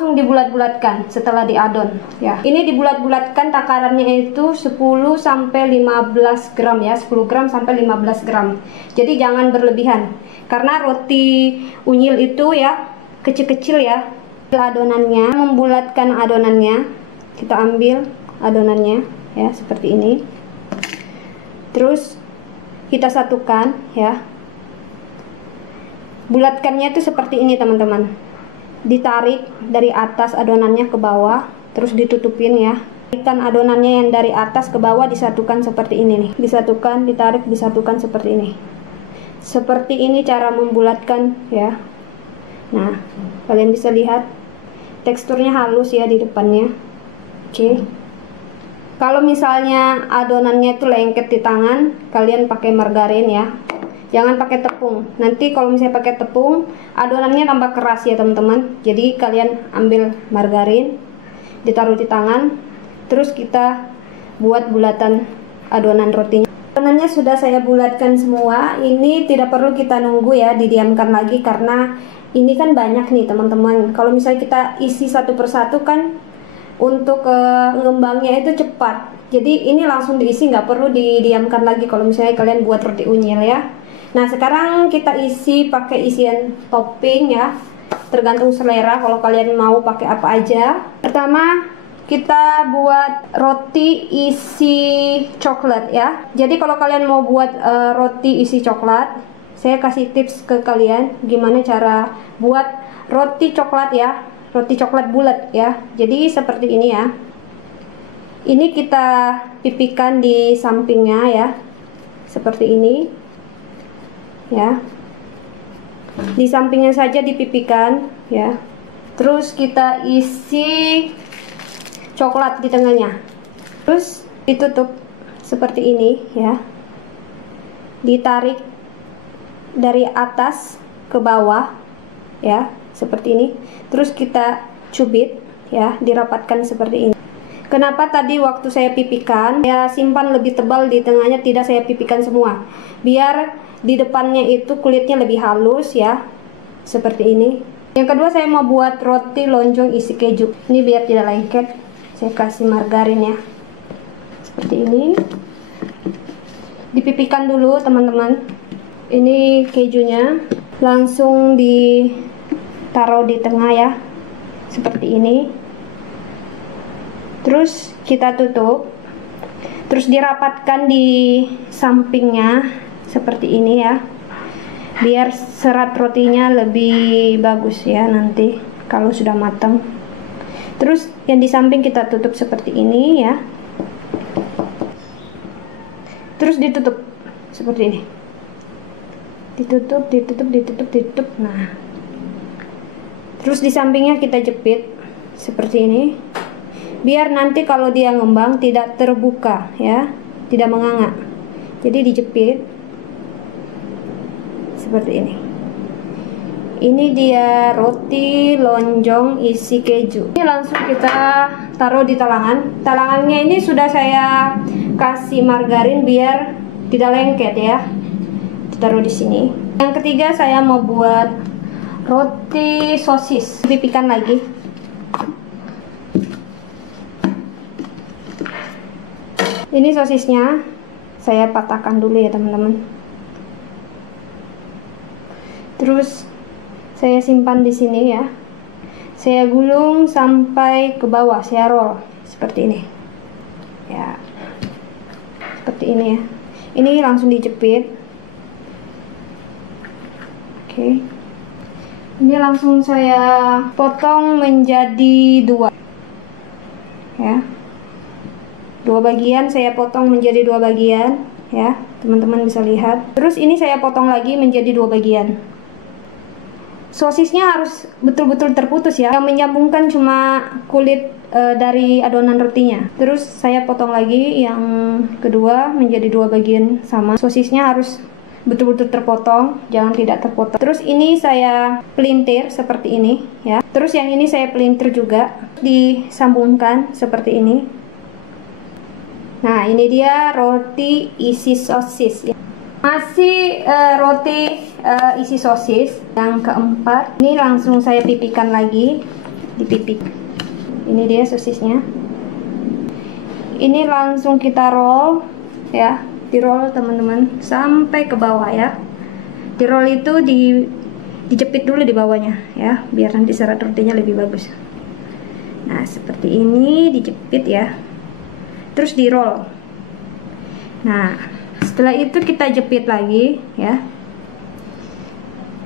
langsung dibulat-bulatkan setelah diadon ya. Ini dibulat-bulatkan takarannya itu 10 sampai 15 gram ya, 10 gram sampai 15 gram. Jadi jangan berlebihan karena roti unyil itu ya kecil-kecil ya. Adonannya, membulatkan adonannya, kita ambil adonannya ya seperti ini. Terus kita satukan ya. Bulatkannya itu seperti ini teman-teman. Ditarik dari atas adonannya ke bawah, terus ditutupin ya. Tarikan adonannya yang dari atas ke bawah disatukan seperti ini nih. Disatukan, ditarik, disatukan seperti ini. Seperti ini cara membulatkan ya. Nah, kalian bisa lihat teksturnya halus ya di depannya. Oke. Kalau misalnya adonannya itu lengket di tangan, kalian pakai margarin ya. Jangan pakai tepung. Nanti kalau misalnya pakai tepung, adonannya tambah keras ya teman-teman. Jadi kalian ambil margarin, ditaruh di tangan, terus kita buat bulatan adonan rotinya. Adonannya sudah saya bulatkan semua. Ini tidak perlu kita nunggu ya, didiamkan lagi karena ini kan banyak nih teman-teman. Kalau misalnya kita isi satu persatu kan untuk ngembangnya itu cepat. Jadi ini langsung diisi, nggak perlu didiamkan lagi kalau misalnya kalian buat roti unyil ya. Nah sekarang kita isi pakai isian topping ya, tergantung selera. Kalau kalian mau pakai apa aja. Pertama kita buat roti isi coklat ya. Jadi kalau kalian mau buat roti isi coklat, saya kasih tips ke kalian gimana cara buat roti coklat ya, roti coklat bulat ya. Jadi seperti ini ya. Ini kita pipihkan di sampingnya ya, seperti ini ya. Di sampingnya saja dipipihkan ya. Terus kita isi coklat di tengahnya. Terus ditutup seperti ini ya. Ditarik dari atas ke bawah ya, seperti ini. Terus kita cubit ya, dirapatkan seperti ini. Kenapa tadi waktu saya pipihkan ya simpan lebih tebal di tengahnya, tidak saya pipihkan semua, biar di depannya itu kulitnya lebih halus ya, seperti ini. Yang kedua saya mau buat roti lonjong isi keju. Ini biar tidak lengket, saya kasih margarin ya, seperti ini. Dipipihkan dulu teman-teman. Ini kejunya langsung ditaruh di tengah ya, seperti ini. Terus kita tutup, terus dirapatkan di sampingnya seperti ini ya, biar serat rotinya lebih bagus ya nanti kalau sudah matang. Terus yang di samping kita tutup seperti ini ya, terus ditutup seperti ini. Ditutup, ditutup, ditutup, ditutup. Nah, terus di sampingnya kita jepit seperti ini, biar nanti kalau dia ngembang tidak terbuka ya, tidak menganga. Jadi dijepit seperti ini. Ini dia roti lonjong isi keju. Ini langsung kita taruh di talangan. Talangannya ini sudah saya kasih margarin biar tidak lengket ya. Taruh di sini. Yang ketiga saya mau buat roti sosis. Pipihkan lagi. Ini sosisnya saya patahkan dulu ya teman-teman. Terus saya simpan di sini ya. Saya gulung sampai ke bawah, saya roll seperti ini. Ya. Seperti ini ya. Ini langsung dijepit. Oke. Ini langsung saya potong menjadi dua. Ya. Dua bagian saya potong menjadi dua bagian ya, teman-teman bisa lihat. Terus ini saya potong lagi menjadi dua bagian. Sosisnya harus betul-betul terputus ya, yang menyambungkan cuma kulit dari adonan rotinya. Terus saya potong lagi yang kedua menjadi dua bagian sama. Sosisnya harus betul-betul terpotong, jangan tidak terpotong. Terus ini saya pelintir seperti ini ya. Terus yang ini saya pelintir juga, disambungkan seperti ini. Nah, ini dia roti isi sosis ya. Masih roti isi sosis yang keempat. Ini langsung saya pipihkan lagi dipipik. Ini dia sosisnya. Ini langsung kita roll ya, di roll teman-teman sampai ke bawah ya. Di roll itu dijepit dulu di bawahnya ya, biar nanti serat rotinya lebih bagus. Nah seperti ini dijepit ya, terus di roll. Nah setelah itu kita jepit lagi ya.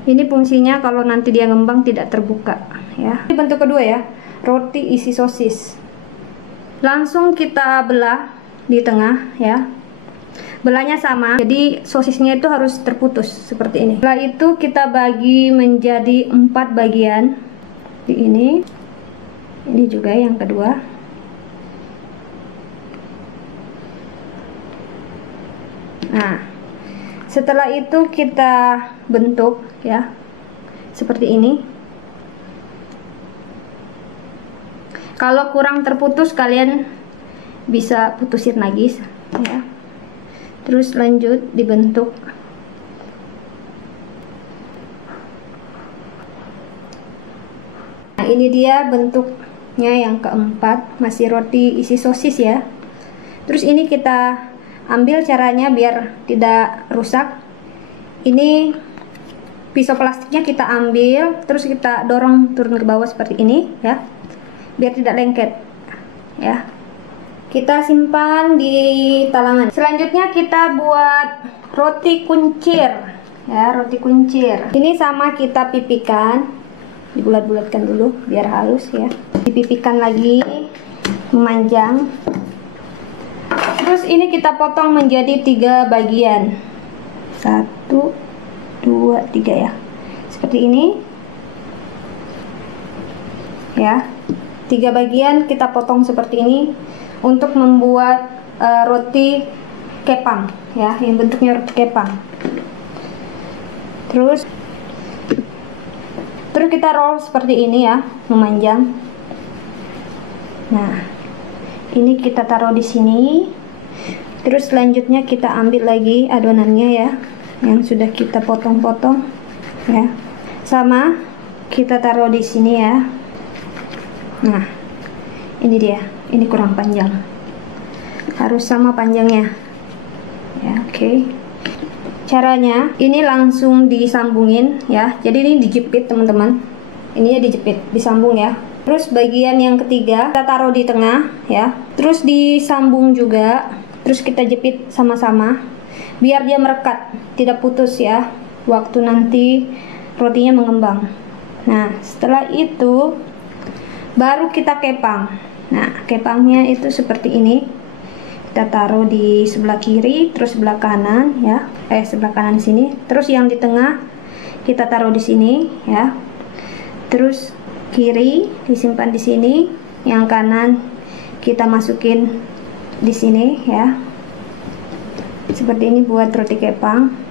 Ini fungsinya kalau nanti dia ngembang tidak terbuka ya. Ini bentuk kedua ya, roti isi sosis. Langsung kita belah di tengah ya. Belahnya sama, jadi sosisnya itu harus terputus seperti ini. Setelah itu kita bagi menjadi 4 bagian. Di ini juga yang kedua. Nah, setelah itu kita bentuk ya, seperti ini. Kalau kurang terputus kalian bisa putusin lagi ya. Terus lanjut dibentuk. Nah ini dia bentuknya yang keempat, masih roti isi sosis ya. Terus ini kita ambil caranya biar tidak rusak. Ini pisau plastiknya kita ambil, terus kita dorong turun ke bawah seperti ini ya, biar tidak lengket ya. Kita simpan di talangan. Selanjutnya kita buat roti kuncir ya, roti kuncir. Ini sama kita pipikan, dibulat-bulatkan dulu biar halus ya. Dipipikan lagi, memanjang. Terus ini kita potong menjadi 3 bagian. 1, 2, 3 ya. Seperti ini. Ya. 3 bagian kita potong seperti ini untuk membuat roti kepang ya, yang bentuknya roti kepang. Terus kita roll seperti ini ya, memanjang. Nah, ini kita taruh di sini. Terus selanjutnya kita ambil lagi adonannya ya, yang sudah kita potong-potong ya. Sama kita taruh di sini ya. Nah, ini dia. Ini kurang panjang, harus sama panjangnya ya. Oke. Caranya ini langsung disambungin ya, jadi ini dijepit teman-teman, ini ya dijepit, disambung ya. Terus bagian yang ketiga kita taruh di tengah ya, terus disambung juga, terus kita jepit sama-sama biar dia merekat, tidak putus ya waktu nanti rotinya mengembang. Nah setelah itu baru kita kepang. Nah, kepangnya itu seperti ini. Kita taruh di sebelah kiri, terus sebelah kanan ya. Sebelah kanan sini. Terus yang di tengah kita taruh di sini ya. Terus kiri disimpan di sini, yang kanan kita masukin di sini ya. Seperti ini buat roti kepang.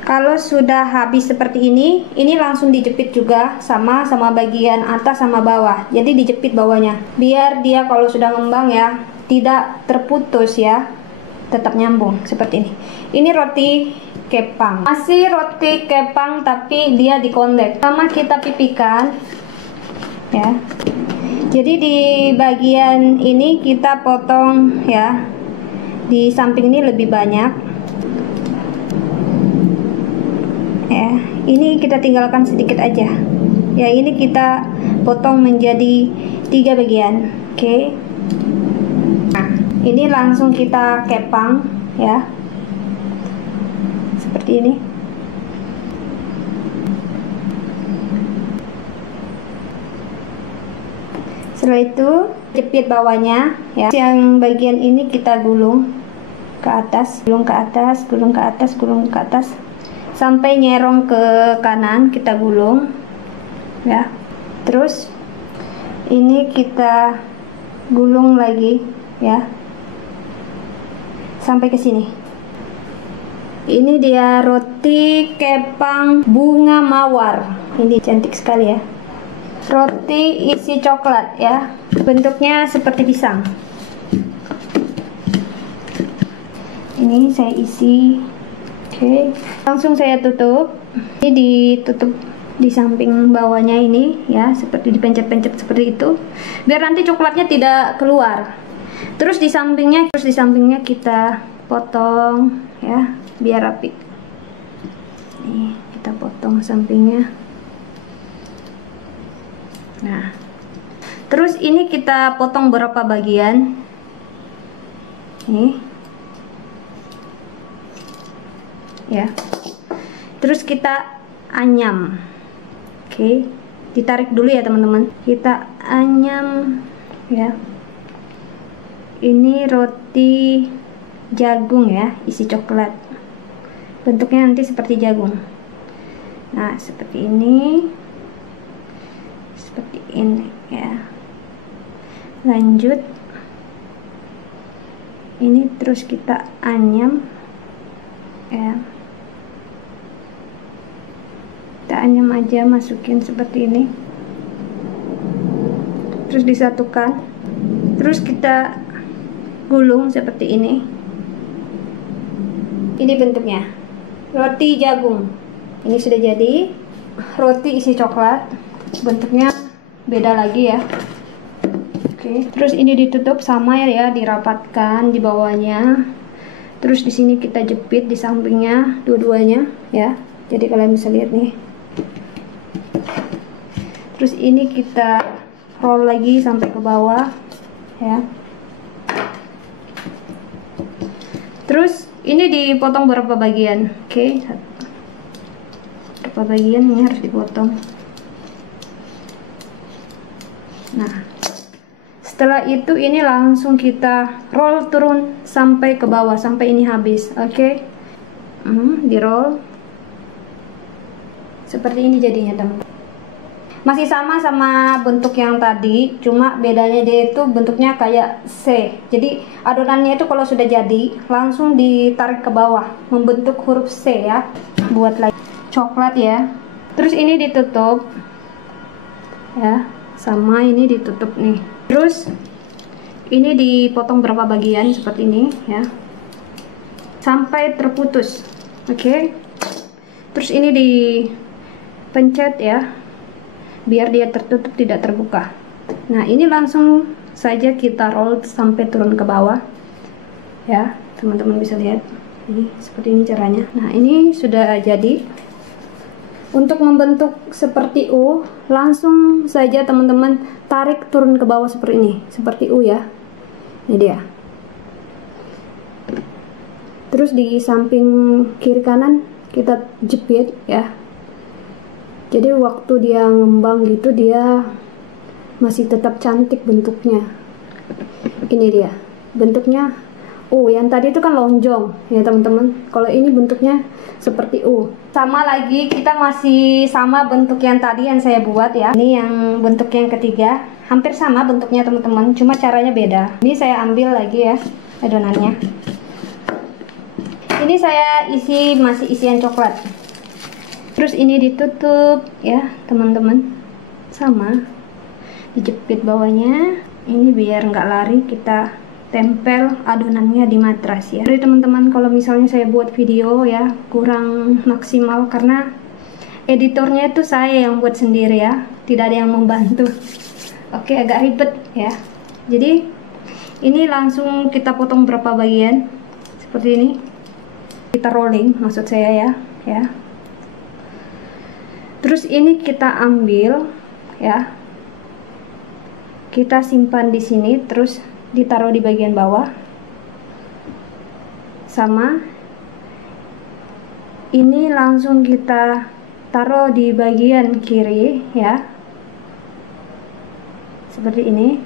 Kalau sudah habis seperti ini langsung dijepit juga sama bagian atas sama bawah. Jadi dijepit bawahnya, biar dia kalau sudah ngembang ya tidak terputus ya, tetap nyambung seperti ini. Ini roti kepang, masih roti kepang tapi dia dikondek. Sama kita pipikan ya. Jadi di bagian ini kita potong ya, di samping ini lebih banyak. Ya, ini kita tinggalkan sedikit aja. Ya, ini kita potong menjadi 3 bagian. Oke. Nah, ini langsung kita kepang ya. Seperti ini. Setelah itu jepit bawahnya ya. Yang bagian ini kita gulung ke atas, gulung ke atas, gulung ke atas, gulung ke atas. Sampai nyerong ke kanan kita gulung ya. Terus ini kita gulung lagi ya sampai ke sini. Ini dia roti kepang bunga mawar. Ini cantik sekali ya. Roti isi coklat ya. Bentuknya seperti pisang. Ini saya isi. Oke, langsung saya tutup. Ini ditutup di samping bawahnya ini ya, seperti dipencet-pencet seperti itu biar nanti coklatnya tidak keluar. Terus di sampingnya kita potong ya biar rapi. Nih, kita potong sampingnya. Nah, terus ini kita potong berapa bagian. Nih. Ya. Terus kita anyam. Oke. Ditarik dulu ya, teman-teman. Kita anyam ya. Ini roti jagung ya, isi coklat. Bentuknya nanti seperti jagung. Nah, seperti ini. Seperti ini ya. Lanjut. Ini terus kita anyam ya. Kita anyam aja, masukin seperti ini. Terus disatukan. Terus kita gulung seperti ini. Ini bentuknya roti jagung. Ini sudah jadi roti isi coklat. Bentuknya beda lagi ya. Oke, terus ini ditutup sama ya, dirapatkan di bawahnya. Terus di sini kita jepit di sampingnya dua-duanya ya. Jadi kalian bisa lihat nih. Terus ini kita roll lagi sampai ke bawah ya. Terus ini dipotong berapa bagian? Oke. Berapa bagian ini harus dipotong. Nah, setelah itu ini langsung kita roll turun sampai ke bawah, sampai ini habis. Oke. Di roll. Seperti ini jadinya, teman-teman. Masih sama bentuk yang tadi, cuma bedanya dia itu bentuknya kayak C. Jadi adonannya itu kalau sudah jadi langsung ditarik ke bawah membentuk huruf C ya. Buat lagi coklat ya. Terus ini ditutup ya, sama ini ditutup nih. Terus ini dipotong berapa bagian seperti ini ya, sampai terputus. Oke. Terus ini dipencet ya, biar dia tertutup, tidak terbuka. Nah, ini langsung saja kita roll sampai turun ke bawah ya, teman-teman bisa lihat ini seperti ini caranya. Nah, ini sudah jadi. Untuk membentuk seperti U, langsung saja teman-teman tarik turun ke bawah seperti ini, seperti U ya. Ini dia. Terus di samping kiri kanan kita jepit ya. Jadi waktu dia ngembang gitu, dia masih tetap cantik bentuknya. Ini dia bentuknya U. Yang tadi itu kan lonjong ya, teman-teman. Kalau ini bentuknya seperti U. Sama lagi, kita masih sama bentuk yang tadi yang saya buat ya. Ini yang bentuk yang ketiga, hampir sama bentuknya, teman-teman, cuma caranya beda. Ini saya ambil lagi ya adonannya. Ini saya isi, masih isian coklat. Terus ini ditutup ya, teman-teman. Sama, dijepit bawahnya. Ini biar nggak lari, kita tempel adonannya di matras ya. Jadi teman-teman, kalau misalnya saya buat video ya kurang maksimal karena editornya itu saya yang buat sendiri ya, tidak ada yang membantu. Oke, agak ribet ya. Jadi ini langsung kita potong berapa bagian seperti ini. Kita rolling, maksud saya ya. Terus ini kita ambil ya. Kita simpan di sini, terus ditaruh di bagian bawah. Sama ini langsung kita taruh di bagian kiri ya, seperti ini.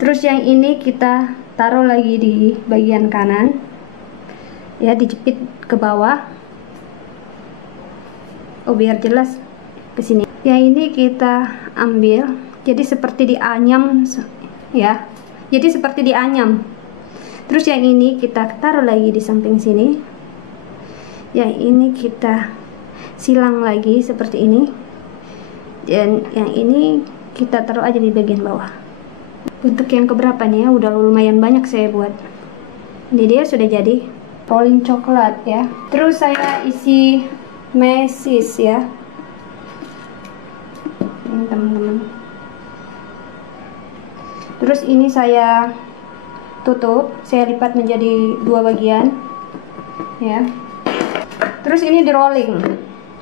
Terus yang ini kita taruh lagi di bagian kanan ya, dijepit ke bawah. Oh, biar jelas ke sini. Yang ini kita ambil, jadi seperti dianyam ya, jadi seperti dianyam. Terus yang ini kita taruh lagi di samping sini. Yang ini kita silang lagi seperti ini. Dan yang ini kita taruh aja di bagian bawah. Bentuk yang keberapa nih ya, udah lumayan banyak saya buat. Ini dia sudah jadi rolling coklat ya. Terus saya isi mesis ya. Ini teman-teman. Terus ini saya tutup, saya lipat menjadi 2 bagian ya. Terus ini di rolling.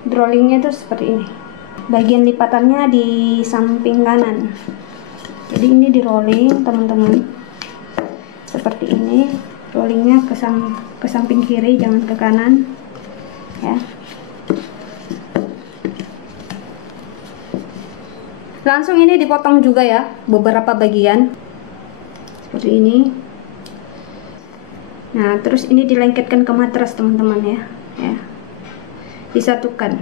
Rollingnya itu seperti ini. Bagian lipatannya di samping kanan. Jadi ini di rolling teman-teman. Seperti ini. Rollingnya ke samping kiri, jangan ke kanan ya. Langsung ini dipotong juga ya, beberapa bagian seperti ini. Nah, terus ini dilengketkan ke matras teman-teman ya. Disatukan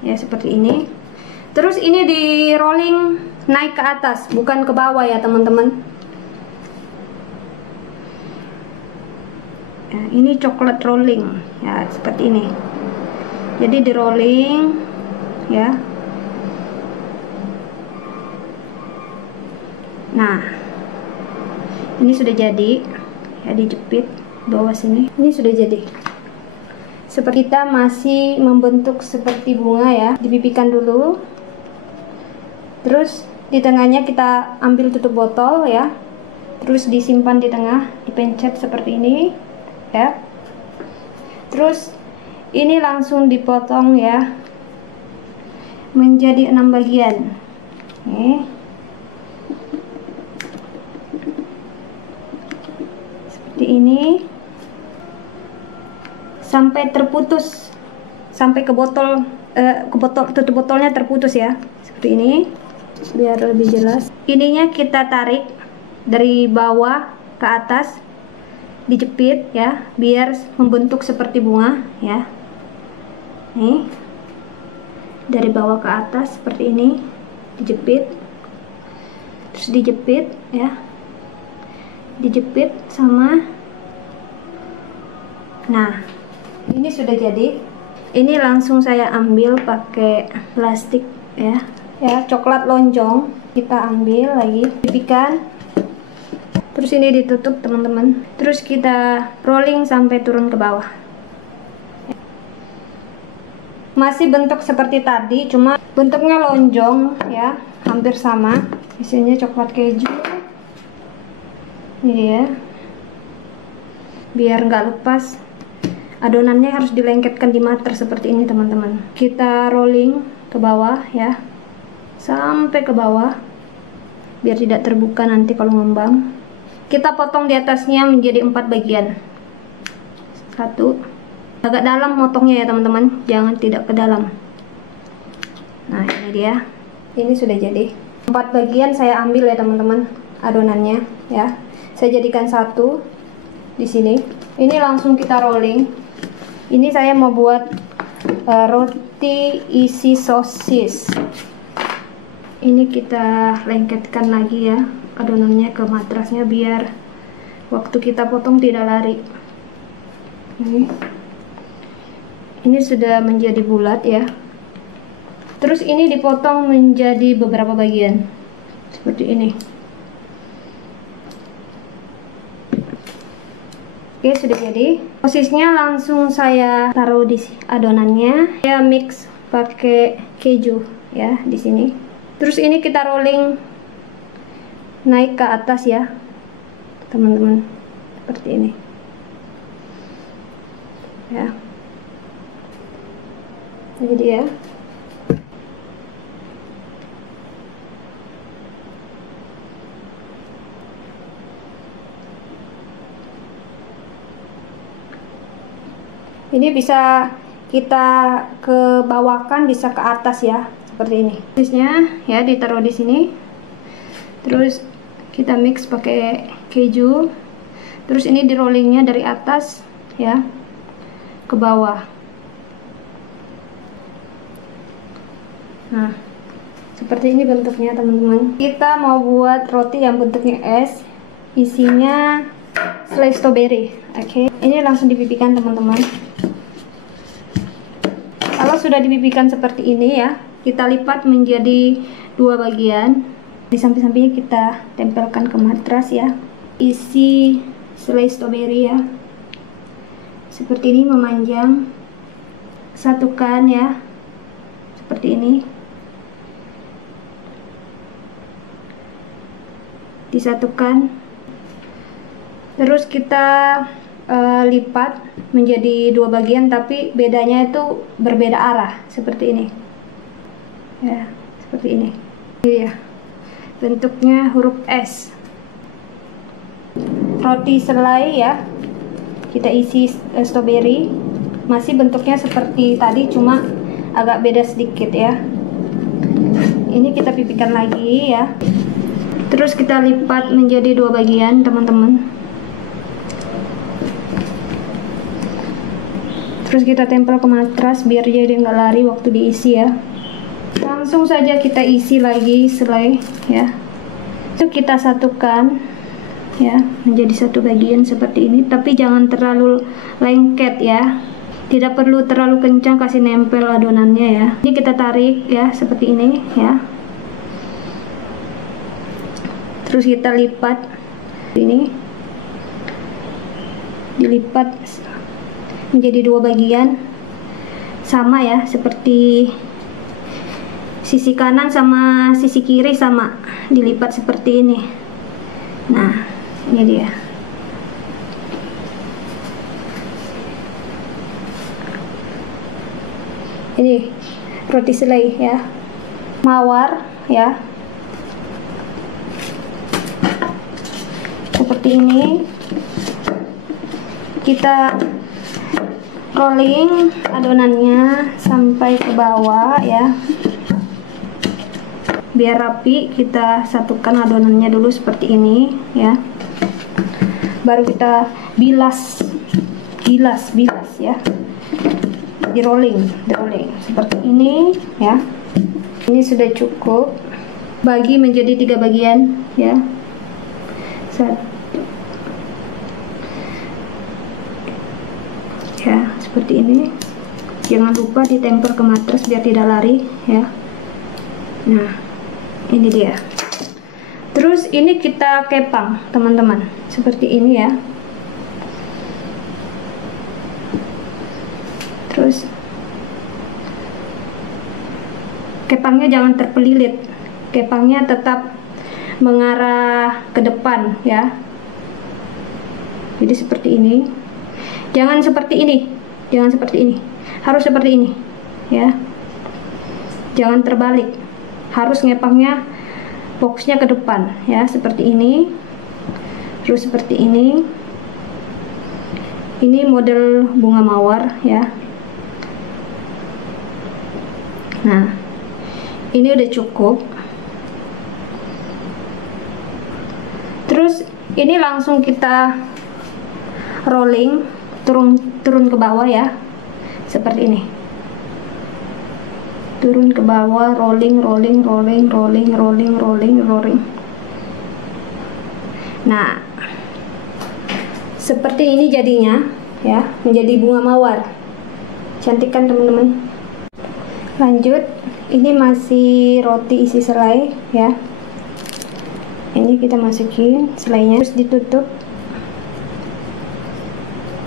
ya seperti ini. Terus ini di rolling naik ke atas, bukan ke bawah ya teman-teman. Ya, ini coklat rolling ya seperti ini. Jadi di rolling ya. Nah, ini sudah jadi ya, dijepit bawah sini. Ini sudah jadi. Seperti kita masih membentuk seperti bunga ya. Dipipikan dulu. Terus di tengahnya kita ambil tutup botol ya. Terus disimpan di tengah, dipencet seperti ini ya. Terus ini langsung dipotong ya. Menjadi 6 bagian. Nih. Seperti ini. Sampai terputus, sampai ke botol, tutup botolnya terputus ya, seperti ini, biar lebih jelas. Ininya kita tarik dari bawah ke atas, dijepit ya, biar membentuk seperti bunga ya. Nih, dari bawah ke atas seperti ini, dijepit, terus dijepit ya, dijepit sama. Nah, ini sudah jadi. Ini langsung saya ambil pakai plastik ya. Ya, coklat lonjong kita ambil lagi, pipikan. Terus ini ditutup teman-teman. Terus kita rolling sampai turun ke bawah. Masih bentuk seperti tadi, cuma bentuknya lonjong ya, hampir sama. Isinya coklat keju. Ini dia. Biar nggak lepas. Adonannya harus dilengketkan di matras seperti ini teman-teman. Kita rolling ke bawah ya, sampai ke bawah, biar tidak terbuka nanti kalau ngembang. Kita potong di atasnya menjadi 4 bagian. 1. Agak dalam motongnya ya teman-teman, jangan tidak ke dalam. Nah, ini dia. Ini sudah jadi. 4 bagian saya ambil ya teman-teman, adonannya ya. Saya jadikan 1 di sini. Ini langsung kita rolling. Ini saya mau buat roti isi sosis. Ini kita lengketkan lagi ya adonannya ke matrasnya, biar waktu kita potong tidak lari. Ini sudah menjadi bulat ya. Terus ini dipotong menjadi beberapa bagian seperti ini. Oke, sudah jadi. Sosisnya langsung saya taruh di adonannya. Saya mix pakai keju ya di sini. Terus ini kita rolling naik ke atas ya, teman-teman. Seperti ini. Ya. Jadi ya. Ini bisa kita ke bawahkan, bisa ke atas ya, seperti ini. Sosisnya ya ditaruh di sini. Terus kita mix pakai keju. Terus ini di rollingnya dari atas ya ke bawah. Nah, seperti ini bentuknya teman-teman. Kita mau buat roti yang bentuknya es, isinya selai strawberry. Oke, ini langsung dipipikan teman-teman. Kalau sudah dipipikan seperti ini ya, kita lipat menjadi 2 bagian. Di samping-sampingnya kita tempelkan ke matras ya. Isi selai strawberry ya. Seperti ini memanjang. satukan ya, seperti ini. Disatukan, terus kita lipat menjadi dua bagian, tapi bedanya itu berbeda arah, seperti ini ya, seperti ini. Ini ya bentuknya huruf S. Roti selai ya, kita isi strawberry, masih bentuknya seperti tadi, cuma agak beda sedikit ya. Ini kita pipihkan lagi ya, terus kita lipat menjadi dua bagian teman-teman. Terus kita tempel ke matras biar jadi nggak lari waktu diisi ya. Langsung saja kita isi lagi selai ya. Itu kita satukan ya menjadi satu bagian seperti ini, tapi jangan terlalu lengket ya. Tidak perlu terlalu kencang kasih nempel adonannya ya. Ini kita tarik ya seperti ini ya. Terus kita lipat ini, dilipat menjadi dua bagian, sama ya, seperti sisi kanan sama sisi kiri sama, dilipat seperti ini. Nah, ini dia. Ini roti selai ya, mawar ya, seperti ini. Kita rolling adonannya sampai ke bawah ya, biar rapi. Kita satukan adonannya dulu seperti ini ya, baru kita bilas ya, di rolling seperti ini ya. Ini sudah cukup, bagi menjadi 3 bagian ya. Ya, seperti ini. Jangan lupa ditempel ke matras biar tidak lari ya. Nah, ini dia. Terus ini kita kepang teman-teman, seperti ini ya. Terus kepangnya jangan terpelilit, kepangnya tetap mengarah ke depan ya. Jadi seperti ini. Jangan seperti ini, harus seperti ini ya. Jangan terbalik, harus ngepangnya boxnya ke depan ya, seperti ini. Terus seperti ini. Ini model bunga mawar ya. Nah, ini udah cukup. Terus ini langsung kita rolling turun ke bawah ya, seperti ini. Turun ke bawah, rolling. Nah, seperti ini jadinya ya, menjadi bunga mawar. Cantik kan teman-teman? Lanjut, ini masih roti isi selai ya. Ini kita masukin selainya, terus ditutup.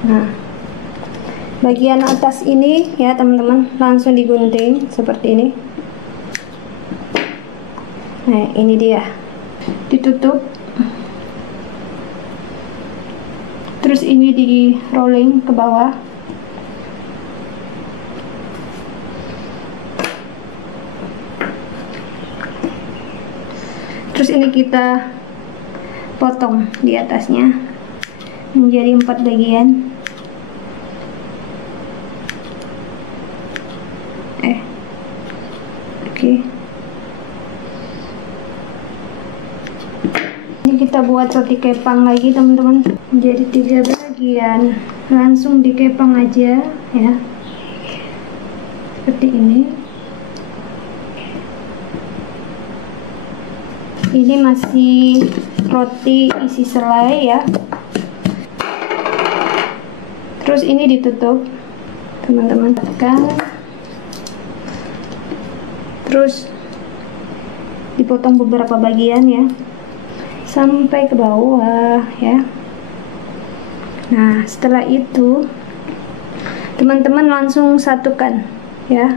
Nah, bagian atas ini ya teman-teman, langsung digunting seperti ini. Nah, ini dia, ditutup. Terus ini di rolling ke bawah. Terus ini kita potong di atasnya menjadi 4 bagian. Oke. Ini kita buat roti kepang lagi teman-teman, menjadi 3 bagian. Langsung dikepang aja ya, seperti ini. Ini masih roti isi selai ya. Terus ini ditutup teman-teman, tekan. Terus dipotong beberapa bagian ya, sampai ke bawah ya. Nah, setelah itu Teman-teman langsung satukan ya,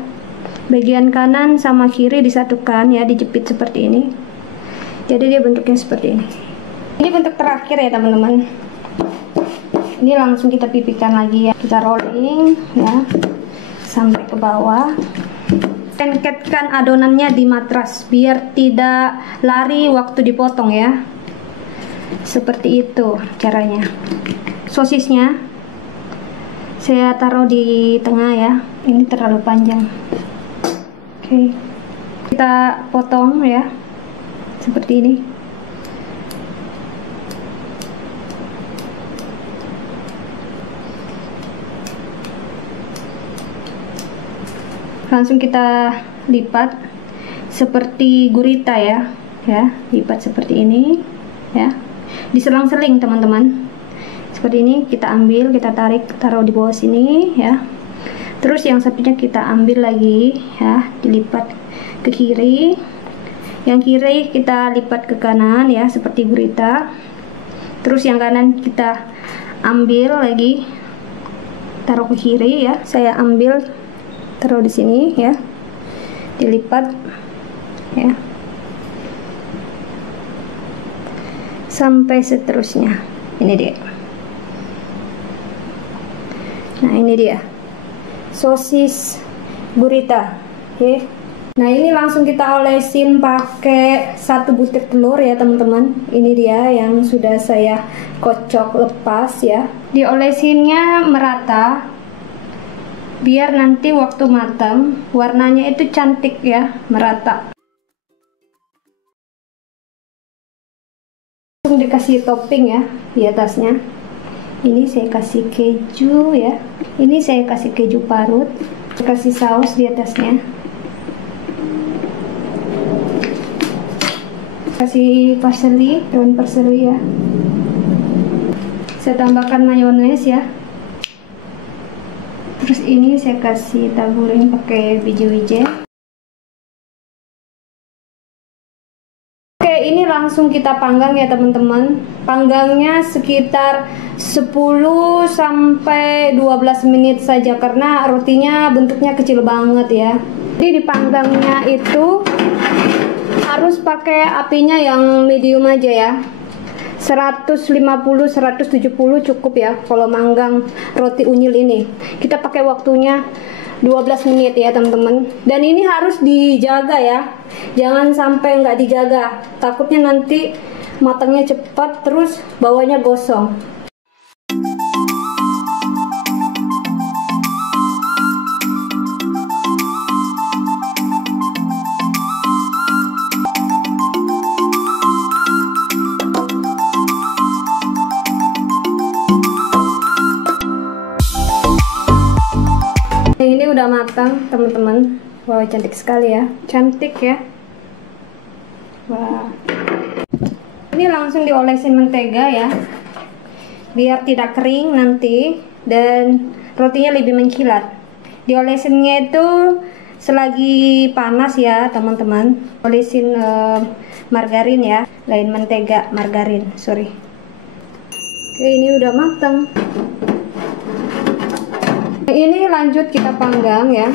bagian kanan sama kiri disatukan ya, dijepit seperti ini. Jadi dia bentuknya seperti ini. Ini bentuk terakhir ya teman-teman. Ini langsung kita pipihkan lagi ya, kita rolling ya sampai ke bawah. Lengketkan adonannya di matras biar tidak lari waktu dipotong ya. Seperti itu caranya. Sosisnya saya taruh di tengah ya, ini terlalu panjang. Oke, kita potong ya seperti ini. Langsung kita lipat seperti gurita ya, lipat seperti ini ya, diselang-seling teman-teman. Seperti ini kita ambil, kita tarik, taruh di bawah sini ya. Terus yang satunya kita ambil lagi ya, dilipat ke kiri. Yang kiri kita lipat ke kanan ya, seperti gurita. Terus yang kanan kita ambil lagi, taruh ke kiri ya. Saya ambil, taruh di sini ya, dilipat ya sampai seterusnya. Ini dia. Nah, ini dia sosis gurita. Oke. Nah, ini langsung kita olesin pakai 1 butir telur ya teman-teman. Ini dia yang sudah saya kocok lepas ya. Diolesinnya merata biar nanti waktu matang warnanya itu cantik ya, merata. Langsung dikasih topping ya di atasnya. Ini saya kasih keju ya, ini saya kasih keju parut, kasih saus di atasnya, kasih parsley, daun parsley ya. Saya tambahkan mayones ya. Terus ini saya kasih taburin pakai biji wijen. Oke, ini langsung kita panggang ya teman-teman. Panggangnya sekitar 10 sampai 12 menit saja karena rotinya bentuknya kecil banget ya. Jadi dipanggangnya itu harus pakai apinya yang medium aja ya. 150-170 cukup ya kalau manggang roti unyil ini. Kita pakai waktunya 12 menit ya teman-teman. Dan ini harus dijaga ya, jangan sampai nggak dijaga, takutnya nanti matangnya cepat terus bawahnya gosong. Ini udah matang teman-teman. Wow, cantik sekali ya, cantik ya. Wah, ini langsung diolesin mentega ya biar tidak kering nanti dan rotinya lebih mengkilat. Diolesinnya itu selagi panas ya teman-teman. Olesin margarin ya, lain mentega, margarin, sorry. Oke, ini udah matang. Ini lanjut kita panggang ya.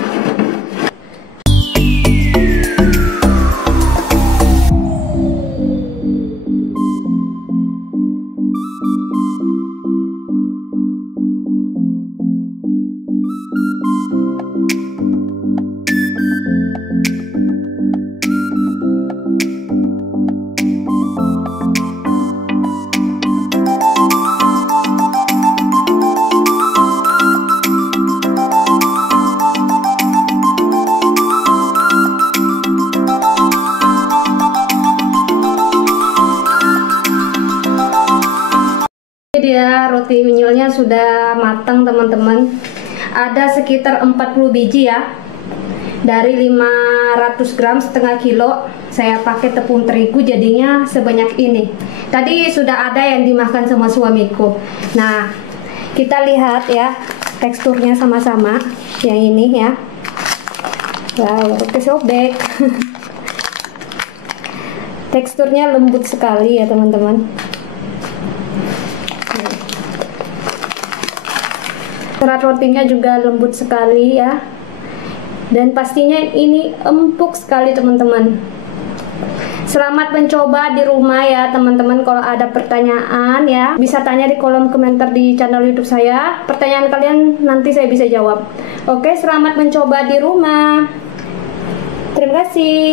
Dia roti unyilnya sudah matang teman-teman. Ada sekitar 40 biji ya. Dari 500 gram setengah kilo saya pakai tepung terigu, jadinya sebanyak ini. Tadi sudah ada yang dimakan sama suamiku. Nah, kita lihat ya teksturnya sama-sama. Yang ini ya. Wow, kesobek. Teksturnya lembut sekali ya teman-teman. Serat rotinya juga lembut sekali ya. Dan pastinya ini empuk sekali teman-teman. Selamat mencoba di rumah ya teman-teman. Kalau ada pertanyaan ya, bisa tanya di kolom komentar di channel YouTube saya. Pertanyaan kalian nanti saya bisa jawab. Oke, selamat mencoba di rumah. Terima kasih.